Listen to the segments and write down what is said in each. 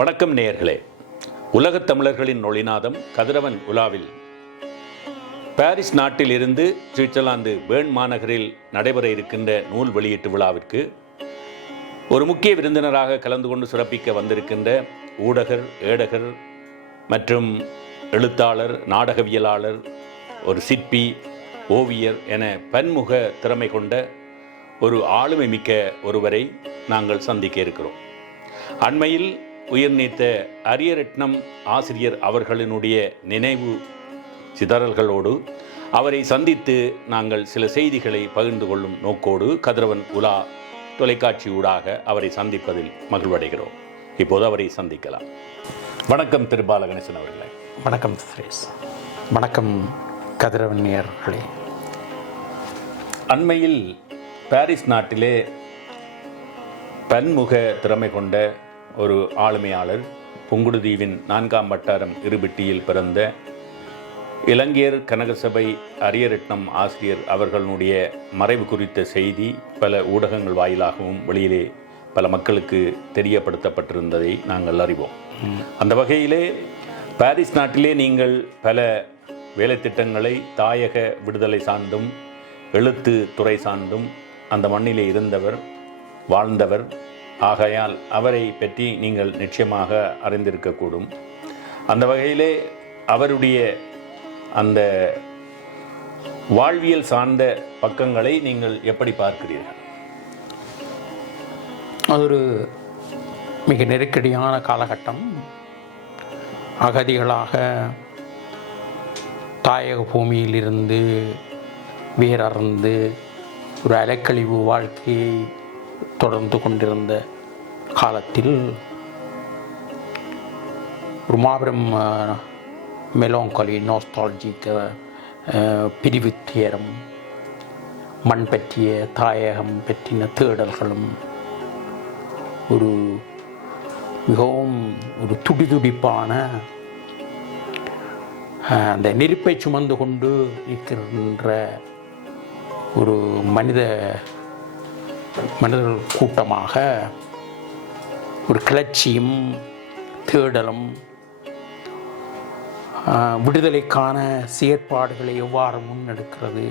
வணக்கம் நேயர்களே. உலகத் தமிழர்களின் நொழிநாதம் கதிரவன் உலாவில் பாரிஸ் நாட்டில் இருந்து சுவிட்சர்லாந்து பேர்ன் மாநகரில் நடைபெற இருக்கின்ற நூல் வெளியீட்டு விழாவிற்கு ஒரு முக்கிய விருந்தினராக கலந்து கொண்டு சிறப்பிக்க வந்திருக்கின்ற ஊடகர், ஏடகர் மற்றும் எழுத்தாளர், நாடகவியலாளர், ஒரு சிற்பி, ஓவியர் என பன்முக திறமை கொண்ட ஒரு ஆளுமை மிக்க ஒருவரை நாங்கள் சந்திக்க இருக்கிறோம். அண்மையில் உயிர் நீத்த அரியரட்னம் ஆசிரியர் அவர்களினுடைய நினைவு சிதறல்களோடு அவரை சந்தித்து நாங்கள் சில செய்திகளை பகிர்ந்து கொள்ளும் நோக்கோடு கதிரவன் உலா தொலைக்காட்சி ஊடாக அவரை சந்திப்பதில் மகிழ்வடைகிறோம். இப்போது அவரை சந்திக்கலாம். வணக்கம் திரு பாலகணேசன் அவர்களே. வணக்கம் சுரேஷ். வணக்கம் கதிரவன் நேயர்களே. அண்மையில் பாரிஸ் நாட்டிலே பன்முக திறமை கொண்ட ஒரு ஆளுமையாளர், புங்குடுதீவின் 4ஆம் வட்டாரம் இருபிட்டியில் பிறந்த இலங்கையர் கனகசபை அரியரட்னம் ஆசிரியர் அவர்களுடைய மறைவு குறித்த செய்தி பல ஊடகங்கள் வாயிலாகவும் வெளியிலே பல மக்களுக்கு தெரியப்படுத்தப்பட்டிருந்ததை நாங்கள் அறிவோம். அந்த வகையிலே பாரிஸ் நாட்டிலே நீங்கள் பல வேலைத்திட்டங்களை தாயக விடுதலை சார்ந்தும் எழுத்து துறை சார்ந்தும் அந்த மண்ணிலே இருந்தவர், வாழ்ந்தவர். ஆகையால் அவரை பற்றி நீங்கள் நிச்சயமாக அறிந்திருக்கக்கூடும். அந்த வகையிலே அவருடைய அந்த வாழ்வியல் சார்ந்த பக்கங்களை நீங்கள் எப்படி பார்க்கிறீர்கள்? அது ஒரு மிக நெருக்கடியான காலகட்டம். அகதிகளாக தாயக பூமியிலிருந்து வேறறந்து ஒரு அலைக்கழிவு வாழ்க்கையை தொடர்ந்து கொண்டிருந்த காலத்தில் ஒரு மாபெரும் மெலாங்கலி, நோஸ்டால்ஜிக், பிரிவு துயரம், மண் பற்றிய தாயகம் பற்றின தேடல்களும் ஒரு மிகவும் ஒரு துடிதுடிப்பான அந்த நெருப்பை சுமந்து கொண்டு இருக்கின்ற ஒரு மனிதர்கள் கூட்டமாக ஒரு கிளர்ச்சியும் தேடலும், விடுதலைக்கான செயற்பாடுகளை எவ்வாறு முன்னெடுக்கிறது,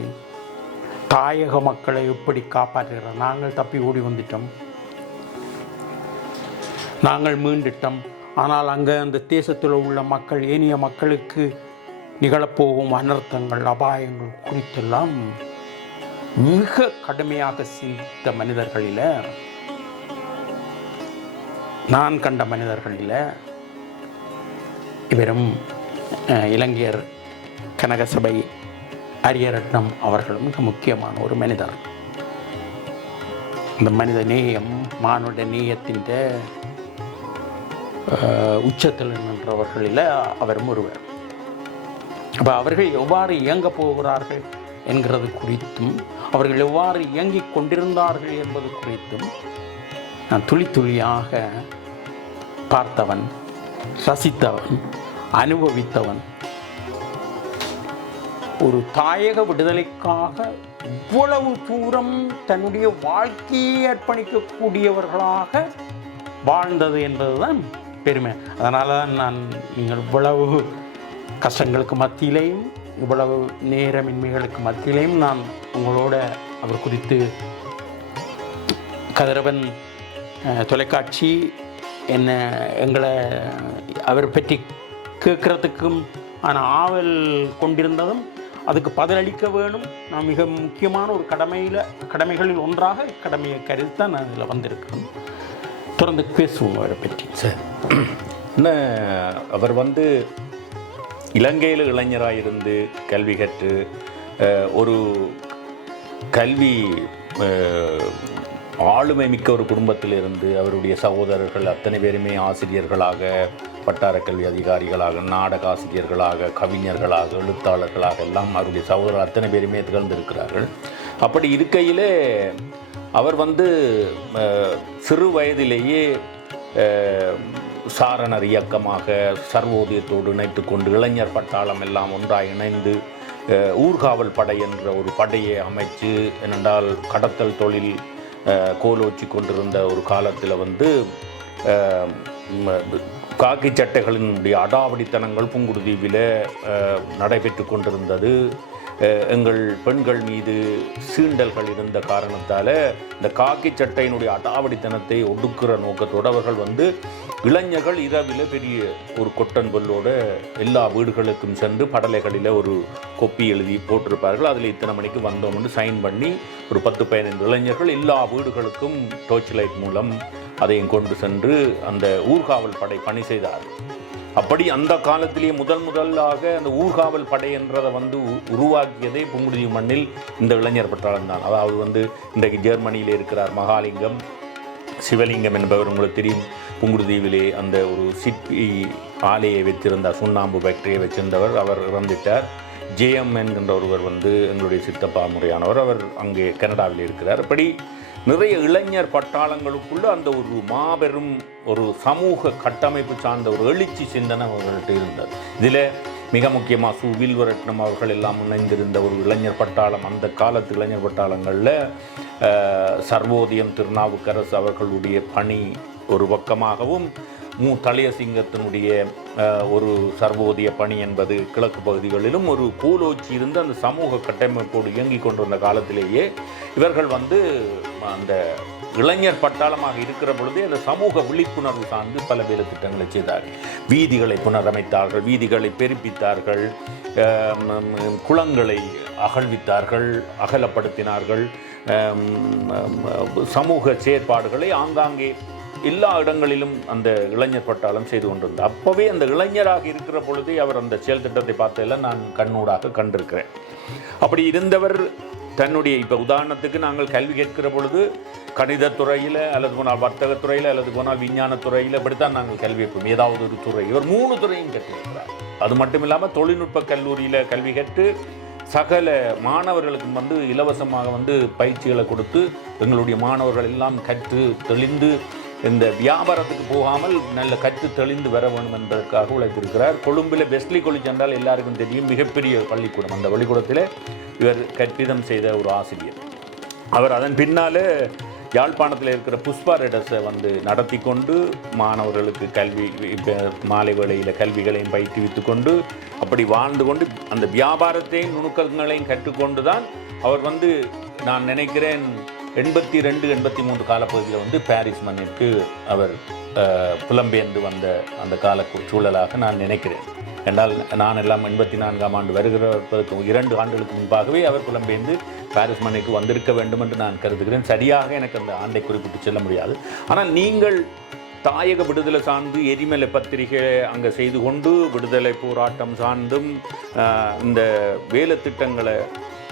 தாயக மக்களை எப்படி காப்பாற்றுகிறது. நாங்கள் தப்பி ஓடி வந்துட்டோம், நாங்கள் மீண்டுட்டோம். ஆனால் அங்கே அந்த தேசத்தில் உள்ள மக்கள், ஏனைய மக்களுக்கு நிகழப்போகும் அனர்த்தங்கள், அபாயங்கள் குறித்தெல்லாம் மிக கடுமையாக சிந்தித்த மனிதர்களில், நான் கண்ட மனிதர்களில் இவரும் இலங்கையர் கனகசபை அரியரட்னம் அவர்களும் மிக முக்கியமான ஒரு மனிதர். இந்த மனித நேயம், மானுட நேயத்தின் உச்சத்தில் நின்றவர்களில் அவரும் ஒருவர். அப்போ அவர்கள் எவ்வாறு இயங்கப் போகிறார்கள் என்கிறது குறித்தும், அவர்கள் எவ்வாறு இயங்கிக் கொண்டிருந்தார்கள் என்பது குறித்தும் நான் துளி துளியாக பார்த்தவன், ரசித்தவன், அனுபவித்தவன். ஒரு தாயக விடுதலைக்காக இவ்வளவு தூரம் தன்னுடைய வாழ்க்கையை அர்ப்பணிக்கக்கூடியவர்களாக வாழ்ந்தது என்பதுதான் பெருமை. அதனால தான் நீங்கள் இவ்வளவு கஷ்டங்களுக்கு மத்தியிலையும், இவ்வளவு நேரமின்மைகளுக்கு மத்தியிலையும் நான் உங்களோட அவர் குறித்து கதிரவன் தொலைக்காட்சி எங்களை அவர் பற்றி கேட்குறதுக்கும் ஆவல் கொண்டிருந்ததும், அதுக்கு பதிலளிக்க வேணும். நான் மிக முக்கியமான ஒரு கடமைகளில் ஒன்றாக கடமையை கருத்தான் நான் இதில் வந்திருக்கிறேன். தொடர்ந்து பேசுவோம் அவரை பற்றி. சார், என்ன அவர் இலங்கையில் இளைஞராக இருந்து கல்வி கற்று ஒரு கல்வி ஆளுமை மிக்க ஒரு குடும்பத்தில் இருந்து அவருடைய சகோதரர்கள் அத்தனை பேருமே ஆசிரியர்களாக, வட்டார கல்வி அதிகாரிகளாக, நாடக ஆசிரியர்களாக, கவிஞர்களாக, எழுத்தாளர்களாக எல்லாம் அவருடைய சகோதரர் அத்தனை பேருமே திகழ்ந்திருக்கிறார்கள். அப்படி இருக்கையிலே அவர் சிறு வயதிலேயே சாரணர் இயக்கமாக சர்வோதயத்தோடு இணைத்து கொண்டு இளைஞர் பட்டாளம் எல்லாம் ஒன்றாக இணைந்து ஊர்காவல் படை என்ற ஒரு படையை அமைச்சு, என்னென்றால் கடத்தல் தொழில் கோலோச்சி கொண்டிருந்த ஒரு காலத்தில் காக்கி சட்டைகளினுடைய அடாவடித்தனங்கள் புங்குடுதீவில் நடைபெற்று கொண்டிருந்தது. எங்கள் பெண்கள் மீது சீண்டல்கள் இருந்த காரணத்தால் இந்த காக்கி சட்டையினுடைய அடாவடித்தனத்தை ஒடுக்குற நோக்கத்தோடு அவர்கள் இளைஞர்கள் இரவில் பெரிய ஒரு கொட்டன் பொல்லோட எல்லா வீடுகளுக்கும் சென்று படலைகளில் ஒரு கொப்பி எழுதி போட்டிருப்பார்கள். அதில் இத்தனை மணிக்கு வந்தோம்னு சைன் பண்ணி ஒரு 10-15 இளைஞர்கள் எல்லா வீடுகளுக்கும் டோர்ச் லைட் மூலம் அதையும் கொண்டு சென்று அந்த ஊர்காவல் படை பணி செய்தார்கள். அப்படி அந்த காலத்திலேயே முதலாக அந்த ஊர்காவல் படை என்றதை உருவாக்கியதே புங்குடுதீவு மண்ணில் இந்த இளைஞர் பட்டாளம் தான். அதாவது இன்றைக்கு ஜெர்மனியில் இருக்கிறார் மகாலிங்கம் சிவலிங்கம் என்பவர் உங்களுக்கு தெரியும். புங்குடுதீவிலே அந்த ஒரு சிற்பி ஆலையை வைத்திருந்தார், சுண்ணாம்பு ஃபேக்டரியை வச்சிருந்தவர். அவர் இறந்துட்டார். ஜேஎம் என்கின்ற ஒருவர் எங்களுடைய சித்தப்பா முறையானவர், அவர் அங்கே கனடாவில் இருக்கிறார். அப்படி நிறைய இளைஞர் பட்டாளங்களுக்குள்ள அந்த ஒரு மாபெரும் ஒரு சமூக கட்டமைப்பு சார்ந்த ஒரு எழுச்சி சிந்தனை அவர்கள்ட்ட இருந்தது. இதில் மிக முக்கியமாக வில்வரட்னம் அவர்கள் எல்லாம் இணைந்திருந்த ஒரு இளைஞர் பட்டாளம், அந்த காலத்து இளைஞர் பட்டாளங்களில் சர்வோதயம் திருநாவுக்கரசு அவர்களுடைய பணி ஒரு பக்கமாகவும், தளியசிங்கத்தினுடைய ஒரு சர்வோதய பணி என்பது கிழக்கு பகுதிகளிலும் ஒரு கோலோச்சி இருந்து அந்த சமூக கட்டமைப்போடு இயங்கிக் கொண்டிருந்த காலத்திலேயே இவர்கள் அந்த இளைஞர் பட்டாளமாக இருக்கிற பொழுதே அந்த சமூக விழிப்புணர்வு சார்ந்து பல வேலை திட்டங்களை செய்தார்கள். வீதிகளை புனரமைத்தார்கள், வீதிகளை பெருப்பித்தார்கள், குளங்களை அகழ்வித்தார்கள், அகலப்படுத்தினார்கள். சமூக செயற்பாடுகளை ஆங்காங்கே எல்லா இடங்களிலும் அந்த இளைஞர் பட்டாளம் செய்து கொண்டிருந்தார். அப்போவே அந்த இளைஞராக இருக்கிற பொழுதே அவர் அந்த செயல் திட்டத்தை பார்த்ததெல்லாம் நான் கண்ணூடாக கண்டிருக்கிறேன். அப்படி இருந்தவர் தன்னுடைய இப்போ உதாரணத்துக்கு நாங்கள் கல்வி கேட்கிற பொழுது கணிதத்துறையில் அல்லது போனால் வர்த்தகத்துறையில் அல்லது போனால் விஞ்ஞானத்துறையில் இப்படித்தான் நாங்கள் கல்வி வைப்போம். ஏதாவது ஒரு துறை, இவர் 3 துறையும் கற்றிருக்கிறார். அது மட்டும் இல்லாமல் தொழில்நுட்ப கல்லூரியில் கல்வி கற்று சகல மாணவர்களுக்கு இலவசமாக பயிற்சிகளை கொடுத்து எங்களுடைய மாணவர்கள் எல்லாம் கற்று தெளிந்து இந்த வியாபாரத்துக்கு போகாமல் நல்ல கற்று தெளிந்து வர வேண்டும் என்பதற்காக உழைத்திருக்கிறார். கொழும்பில் பெஸ்லி காலேஜ் என்றால் எல்லாருக்கும் தெரியும், மிகப்பெரிய பள்ளிக்கூடம். அந்த பள்ளிக்கூடத்தில் இவர் கற்பிதம் செய்த ஒரு ஆசிரியர். அவர் அதன் பின்னால் யாழ்ப்பாணத்தில் இருக்கிற புஷ்பா ரெடஸை நடத்தி கொண்டு மாணவர்களுக்கு கல்வி மாலை வேளையில் கல்விகளையும் பயிற்றுவித்து கொண்டு அப்படி வாழ்ந்து கொண்டு அந்த வியாபாரத்தையும் நுணுக்கங்களையும் கற்றுக்கொண்டு தான் அவர் நான் நினைக்கிறேன் 82-83 காலப்பகுதியில் பாரிஸ் மண்ணிற்கு அவர் புலம்பெயர்ந்து வந்த அந்த கால சூழலாக நான் நினைக்கிறேன். என்றால் நான் எல்லாம் 84ஆம் ஆண்டு வருகிறதற்கு 2 ஆண்டுகளுக்கு முன்பாகவே அவர் புலம்பெயர்ந்து பாரிஸ் மண்ணிற்கு வந்திருக்க வேண்டும் என்று நான் கருதுகிறேன். சரியாக எனக்கு அந்த ஆண்டை குறிப்பிட்டு சொல்ல முடியாது. ஆனால் நீங்கள் தாயக விடுதலை சார்ந்து எரிமலை பத்திரிகை அங்கே செய்து கொண்டு விடுதலை போராட்டம் சார்ந்தும் இந்த வேலை திட்டங்களை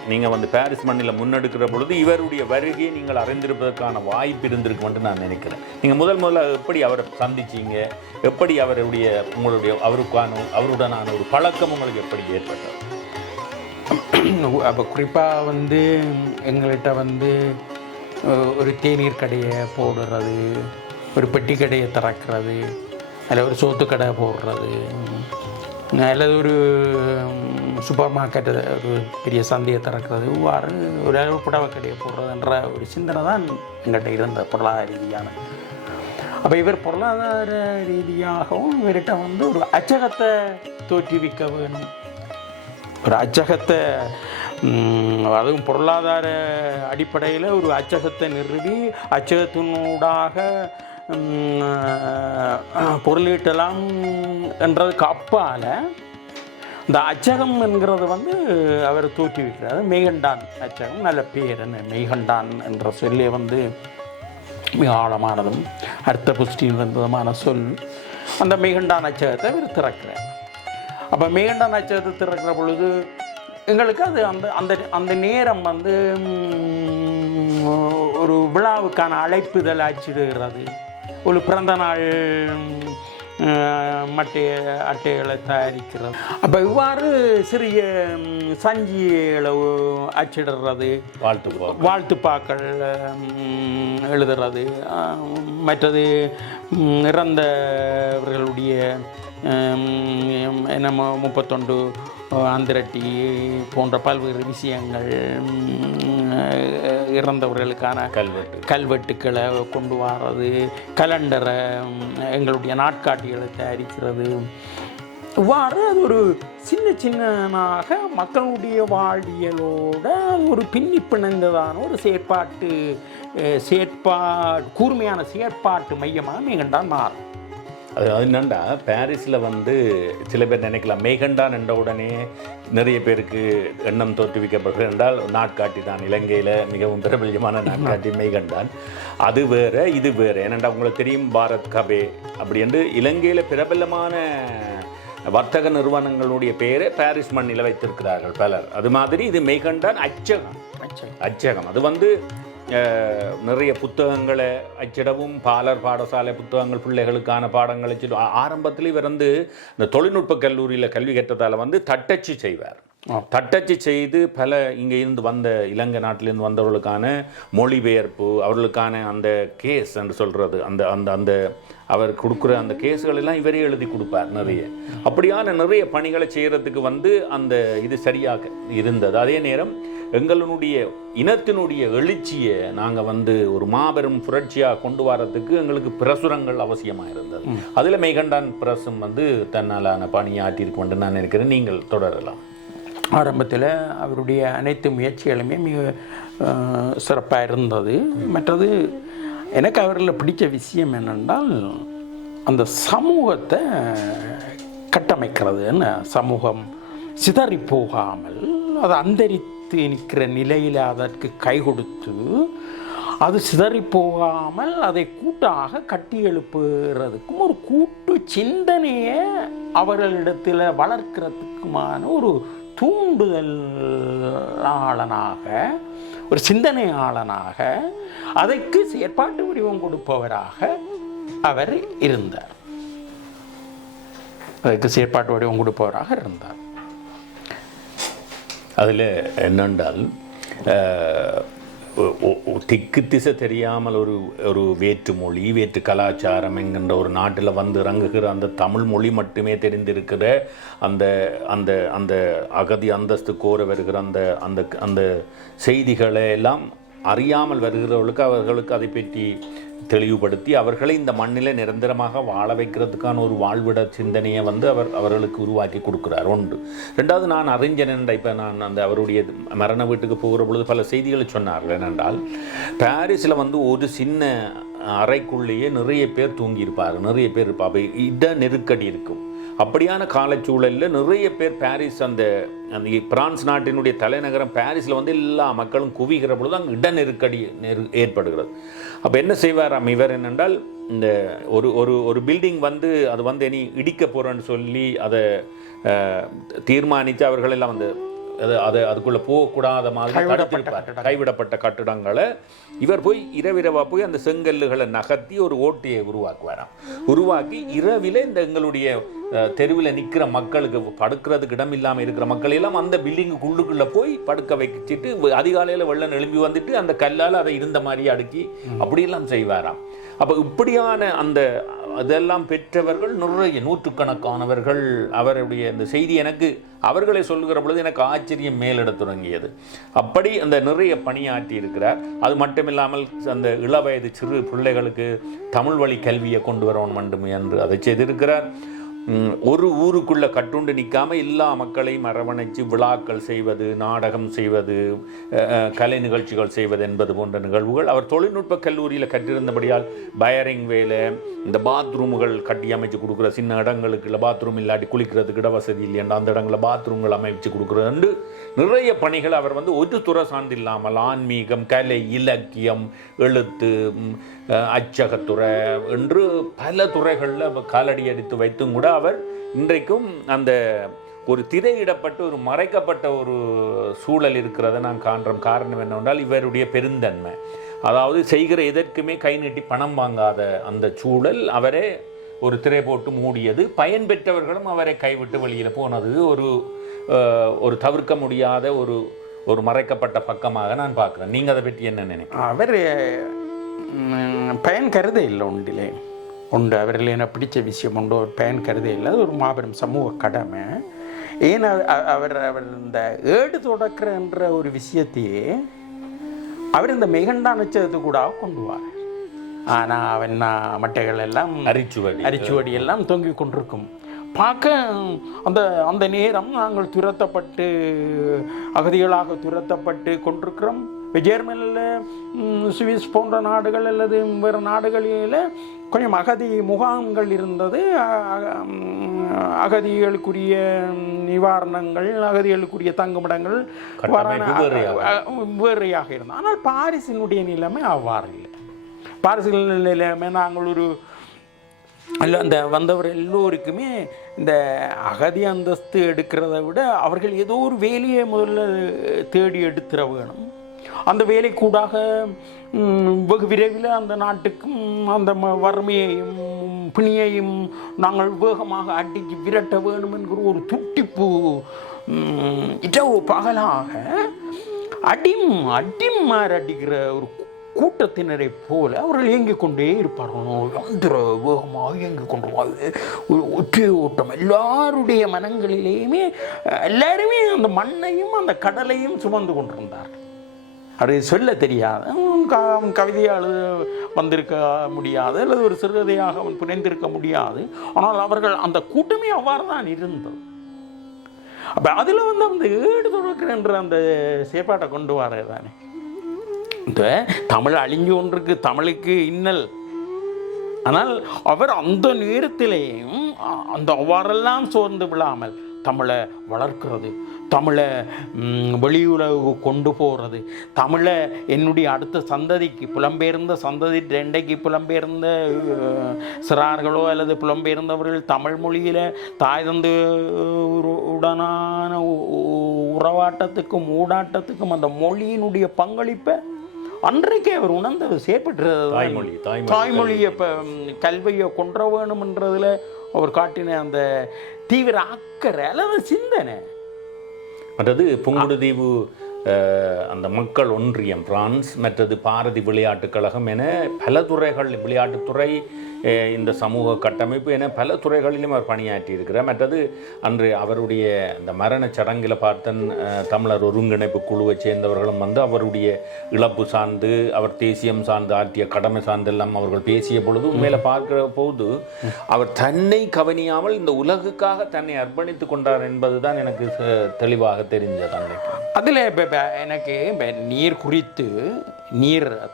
நீங்கள் பாரிஸ் மண்ணில் முன்னெடுக்கிற பொழுது இவருடைய வருகையை நீங்கள் அறிந்திருப்பதற்கான வாய்ப்பு இருந்திருக்கும் என்று நான் நினைக்கிறேன். நீங்கள் முதல்ல எப்படி அவரை சந்திச்சிங்க, எப்படி உங்களுடைய அவருடனான ஒரு பழக்கம் உங்களுக்கு எப்படி ஏற்பட்டது? அப்போ குறிப்பாக எங்கள்கிட்ட ஒரு தேநீர் கடையை போடுறது, ஒரு பெட்டி கடையை திறக்கிறது, அதில் ஒரு சோத்து கடை போடுறது, அல்லது ஒரு சூப்பர் மார்க்கெட்டு ஒரு பெரிய சந்தையை திறக்கிறது, இவ்வாறு ஒரு புடவை கடையை போடுறதுன்ற ஒரு சிந்தனை தான் எங்கள்கிட்ட இருந்த பொருளாதார ரீதியான. அப்போ இவர் பொருளாதார ரீதியாகவும் இவர்கிட்ட ஒரு அச்சகத்தை தோற்றுவிக்க வேணும். ஒரு அச்சகத்தை, அதுவும் பொருளாதார அடிப்படையில் ஒரு அச்சகத்தை நிறுவி அச்சகத்தினூடாக பொருளீட்டலாம் என்றதுக்கு அப்பால் இந்த அச்சகம் என்கிறது அவர் தோற்றுவிக்கிறார். மெய்கண்டான் அச்சகம், நல்ல பேர். மெய்கண்டான் என்ற சொல்லே மிக ஆழமானதும் அர்த்த புஷ்டி விதமான சொல். அந்த மெய்கண்டான் அச்சகத்தை அவர் திறக்கிறார். அப்போ மெய்கண்டான் அச்சகத்தை திறக்கிற பொழுது எங்களுக்கு அது அந்த நேரம் ஒரு விழாவுக்கான அழைப்புதல் அச்சிடுகிறது. ஒரு பிறந்த நாள் அட்டைகளை தயாரிக்கிறது. அப்போ இவ்வாறு சிறிய சஞ்சிகளை அச்சிடுறது, வாழ்த்துப்பாக்கள் எழுதுறது, மற்றது இறந்தவர்களுடைய 31 ஆந்திரட்டி போன்ற பல்வேறு விஷயங்கள், இறந்தவர்களுக்கான கல்வெட்டுக்களை கொண்டு வர்றது, கலண்டரை, எங்களுடைய நாட்காட்டிகளை தயாரிக்கிறது, இவ்வாறு அது ஒரு சின்னனாக மக்களுடைய வாழ்வியலோட ஒரு பின்னி பிணைந்ததான ஒரு கூர்மையான செயற்பாட்டு மையமாக மேகண்டான் மாறும். அது என்னண்டா பாரிஸில் வந்து சில பேர் நினைக்கலாம் மேகண்டான் என்ற உடனே நிறைய பேருக்கு எண்ணம் தோற்றுவிக்கப்படுகிறது என்றால் நாட்காட்டி தான். இலங்கையில் மிகவும் பிரபல்யமான நாட்காட்டி மேகண்டான். அது வேறு இது வேறு. ஏனெண்டா உங்களுக்கு தெரியும் பாரத் கபே அப்படி என்று இலங்கையில் பிரபலமான வர்த்தக நிறுவனங்களுடைய பெயரை பாரிஸ் மண்ணில் வைத்திருக்கிறார்கள் பலர். அது மாதிரி இது மேகண்டான் அச்சகம். அது வந்து நிறைய புத்தகங்களை அச்சிடவும், பாடசாலை புத்தகங்கள், பிள்ளைகளுக்கான பாடங்களை ஆரம்பத்தில் இவர் வந்து இந்த தொழில்நுட்ப கல்லூரியில் கல்வி கற்றதால் வந்து தட்டச்சு செய்வார். தட்டச்சு செய்து பல இங்கே இருந்து வந்த இலங்கை நாட்டிலிருந்து வந்தவர்களுக்கான மொழிபெயர்ப்பு, அவர்களுக்கான அந்த கேஸ் என்று சொல்கிறது, அந்த அந்த அந்த அவர் கொடுக்குற அந்த கேஸுகள் எல்லாம் இவரே எழுதி கொடுப்பார் நிறைய. அப்படியான நிறைய பணிகளை செய்கிறதுக்கு வந்து அந்த இது சரியாக இருந்தது. அதே நேரம் எங்களுடைய இனத்தினுடைய எழுச்சியை நாங்கள் வந்து ஒரு மாபெரும் புரட்சியாக கொண்டு வரத்துக்கு எங்களுக்கு பிரசுரங்கள் அவசியமாக இருந்தது. அதில் மேகண்டான் பிரசும் வந்து தன்னாலான பணியாற்றிருக்கு என்று நான் நினைக்கிறேன். நீங்கள் தொடரலாம். ஆரம்பத்தில் அவருடைய அனைத்து முயற்சிகளுமே மிக சிறப்பாக இருந்தது. மற்றது எனக்கு அவரில் பிடிச்ச விஷயம் என்னென்றால் அந்த சமூகத்தை கட்டமைக்கிறது. என்ன சமூகம் சிதறி போகாமல் அது அந்தரித்து நிற்கிற நிலையில் அதற்கு கை கொடுத்து அது சிதறி போகாமல் அதை கூட்டாக கட்டி எழுப்புறதுக்கும் ஒரு கூட்டு சிந்தனையை அவர்களிடத்தில் வளர்க்கிறதுக்குமான ஒரு தூண்டுதலாளனாக, ஒரு சிந்தனையாளனாக, அதற்கு செயற்பாட்டு வடிவம் கொடுப்பவராக அவர் இருந்தார். அதில் என்னென்றால் திக்கு திசை தெரியாமல் ஒரு வேற்று மொழி, வேற்று கலாச்சாரம் என்கின்ற ஒரு நாட்டில் வந்து இறங்குகிற அந்த தமிழ் மொழி மட்டுமே தெரிந்திருக்கிற அந்த அந்த அந்த அகதி அந்தஸ்து கோர வருகிற அந்த அந்த அந்த செய்திகளை எல்லாம் அறியாமல் வருகிறவர்களுக்கு அதை பற்றி தெளிவுபடுத்தி அவர்களை இந்த மண்ணில் நிரந்தரமாக வாழ வைக்கிறதுக்கான ஒரு வாழ்விட சிந்தனையை வந்து அவர்களுக்கு உருவாக்கி கொடுக்குறார். ஒன்று. ரெண்டாவது, நான் அறிஞன் இப்போ நான் அந்த அவருடைய மரண வீட்டுக்கு போகிற பொழுது பல செய்திகளை சொன்னார்கள். என்னென்றால் பாரிஸில் வந்து ஒரு சின்ன அறைக்குள்ளேயே நிறைய பேர் தூங்கியிருப்பார்கள், நிறைய பேர் இருப்பாங்க, இட நெருக்கடி இருக்கும். அப்படியான காலச்சூழலில் நிறைய பேர் பாரிஸ் அந்த பிரான்ஸ் நாட்டினுடைய தலைநகரம் பாரிஸில் வந்து எல்லா மக்களும் குவிகிற பொழுது அங்கே இட நெருக்கடி ஏற்படுகிறது. அப்போ என்ன செய்வாராம் இவர் என்னென்றால், இந்த ஒரு பில்டிங் வந்து அது வந்து இனி இடிக்க போகிறேன்னு சொல்லி அதை தீர்மானித்து அவர்களெல்லாம் வந்து அதுக்குள்ளே போகக்கூடாத மாதிரி கைவிடப்பட்ட கட்டிடங்களை இவர் போய் இரவிரவா போய் அந்த செங்கல்லுகளை நகர்த்தி ஒரு ஓட்டையை உருவாக்கி இரவில இந்த எங்களுடைய தெருவில் நிற்கிற மக்களுக்கு படுக்கிறதுக்கு இடம் இல்லாமல் இருக்கிற மக்களையெல்லாம் அந்த பில்டிங்குக்குள்ளுக்குள்ளே போய் படுக்க வச்சுட்டு அதிகாலையில் வெள்ளம் எழும்பி வந்துட்டு அந்த கல்லால் அதை இருந்த மாதிரி அடுக்கி அப்படியெல்லாம் செய்வாராம். அப்போ இப்படியான அந்த அதெல்லாம் பெற்றவர்கள் நிறைய நூற்றுக்கணக்கானவர்கள். அவருடைய இந்த செய்தி எனக்கு அவர்களை சொல்லுகிற பொழுது எனக்கு ஆச்சரியம் மேலிட தொடங்கியது. அப்படி அந்த நிறைய பணியாற்றி இருக்கிறார். அது மட்டுமில்லாமல் அந்த இளவயது சிறு பிள்ளைகளுக்கு தமிழ் வழி கல்வியை கொண்டு வரவும் வேண்டும் என்று அதை செய்திருக்கிறார். ஒரு ஊருக்குள்ளே கட்டுண்டு நிற்காமல் எல்லா மக்களையும் அரவணைச்சு விழாக்கள் செய்வது, நாடகம் செய்வது, கலை நிகழ்ச்சிகள் செய்வது என்பது போன்ற நிகழ்வுகள் அவர் தொழில்நுட்ப கல்லூரியில் கற்றிருந்தபடியால் பயரிங் வேலை, இந்த பாத்ரூம்கள் கட்டி அமைச்சு கொடுக்குற சின்ன இடங்களுக்கு இல்லை பாத்ரூம் இல்லாட்டி குளிக்கிறதுக்கு இட வசதி இல்லையண்டா அந்த இடங்களில் பாத்ரூம்கள் அமைச்சு கொடுக்குறது நிறைய பணிகள் அவர் வந்து ஒரு துறை சார்ந்து இல்லாமல் ஆன்மீகம், கலை, இலக்கியம், எழுத்து, அச்சகத்துறை என்று பல துறைகளில் காலடி அடித்து வைத்தும் கூட அவர் இன்றைக்கும் அந்த ஒரு திரையிடப்பட்டு ஒரு மறைக்கப்பட்ட ஒரு சூழல் இருக்கிறத நான் காண்றோம். காரணம் என்னவென்றால் இவருடைய பெருந்தன்மை, அதாவது செய்கிற எதற்குமே கை நீட்டி பணம் வாங்காத அந்த சூழல் அவரே ஒரு திரை போட்டு மூடியது. பயன்பெற்றவர்களும் அவரை கைவிட்டு வெளியில் போனது ஒரு தவிர்க்க முடியாத ஒரு மறைக்கப்பட்ட பக்கமாக நான் பார்க்குறேன். நீங்கள் அதை பற்றி என்ன நினைக்கிறீங்க? அவர் பயன் கருத இல்லை உண்டு அவரில் என்ன பிடிச்ச விஷயம் உண்டு, ஒரு பயன் கருத இல்லை. அது ஒரு மாபெரும் சமூக கடமை. ஏன்னா அவர் இந்த ஏடு தொடக்கிறன்ற ஒரு விஷயத்தையே அவர் இந்த மெய்கண்டான் நட்சத்திரத்து கூட கொண்டு வர. ஆனால் அவன் மட்டைகள் எல்லாம் அரிச்சுவடி எல்லாம் தொங்கி கொண்டிருக்கும். பார்க்க அந்த நேரம் நாங்கள் துரத்தப்பட்டு அகதிகளாக துரத்தப்பட்டு கொண்டிருக்கிறோம். ஜெர்மனியில் சுவிஸ் போன்ற நாடுகள் அல்லது வேறு நாடுகளில் கொஞ்சம் அகதி முகாம்கள் இருந்தது. அகதிகளுக்குரிய நிவாரணங்கள், அகதிகளுக்குரிய தங்குமிடங்கள் வேறையாக இருந்தது. ஆனால் பாரிஸினுடைய நிலைமை அவ்வாறு இல்லை. பாரிஸின் நிலைமை நாங்கள் ஒரு அந்த வந்தவர் எல்லோருக்குமே இந்த அகதி அந்தஸ்து எடுக்கிறத விட அவர்கள் ஏதோ ஒரு வேலையை முதல்ல தேடி எடுத்துட வேணும். அந்த வேலை கூடாக வெகு விரைவில் அந்த நாட்டுக்கும் அந்த வறுமையையும் பிணியையும் நாங்கள் வேகமாக அடித்து விரட்ட வேணும் என்கிற ஒரு துட்டிப்பு இரவு பகலாக அடிமாறு அடிக்கிற ஒரு கூட்டத்தினரை போல அவர்கள் இயங்கிக் கொண்டே இருப்பார்கள். யந்திர வேகமாக இயங்கிக் கொண்டு ஒற்றை ஓட்டம் எல்லாருடைய மனங்களிலேயுமே எல்லாருமே அந்த மண்ணையும் அந்த கடலையும் சுமந்து கொண்டிருந்தார். அது சொல்ல தெரியாது. அவன் கவிதையை வந்திருக்க முடியாது அல்லது ஒரு சிறுகதையாக அவன் புனைந்திருக்க முடியாது. ஆனால் அவர்கள் அந்த கூட்டமே அவ்வாறு தான் இருந்தது. அப்போ அதில் அந்த ஏடு தொடர்கின்ற அந்த செயற்பாட்டை கொண்டு வர தானே இந்த தமிழ் அழிஞ்சு கொண்டிருக்கு, தமிழுக்கு இன்னல். ஆனால் அவர் அந்த நேரத்திலேயும் அந்த அவ்வாறெல்லாம் சோர்ந்து விழாமல் தமிழை வளர்க்கிறது, தமிழை வெளியுலகு கொண்டு போகிறது, தமிழை என்னுடைய அடுத்த சந்ததிக்கு புலம்பெயர்ந்த சந்ததி ரெண்டைக்கு புலம்பெயர்ந்த சிறார்களோ அல்லது புலம்பெயர்ந்தவர்கள் தமிழ் மொழியில் தாய் தந்து உடனான உறவாட்டத்துக்கும் ஊடாட்டத்துக்கும் அந்த மொழியினுடைய பங்களிப்பை அன்றைக்கே அவர் உணர்ந்து செயற்பட்டுறது. தாய்மொழியை இப்போ கல்வியை கொன்ற வேணும்ன்றதில் அவர் காட்டின அந்த தீவிர அக்கறை அல்லது சிந்தனை. மற்றது புங்குடுதீவு அந்த மக்கள் ஒன்றியம் பிரான்ஸ், மற்றது பாரதி விளையாட்டுக் கழகம் என பல துறைகள், விளையாட்டுத்துறை, இந்த சமூக கட்டமைப்பு என பல துறைகளிலும் அவர் பணியாற்றி இருக்கிறார். மற்றது அன்று அவருடைய அந்த மரண சடங்கில் பார்த்தன் தமிழர் ஒருங்கிணைப்பு குழுவை சேர்ந்தவர்களும் வந்து அவருடைய இழப்பு சார்ந்து அவர் தேசியம் சார்ந்து ஆற்றிய கடமை சார்ந்தெல்லாம் அவர்கள் பேசிய பொழுது உண்மையில பார்க்கிற போது அவர் தன்னை கவனியாமல் இந்த உலகுக்காக தன்னை அர்ப்பணித்து கொண்டார் என்பதுதான் எனக்கு தெளிவாக தெரிஞ்சது. அதில் எனக்கு நீர் குறித்து,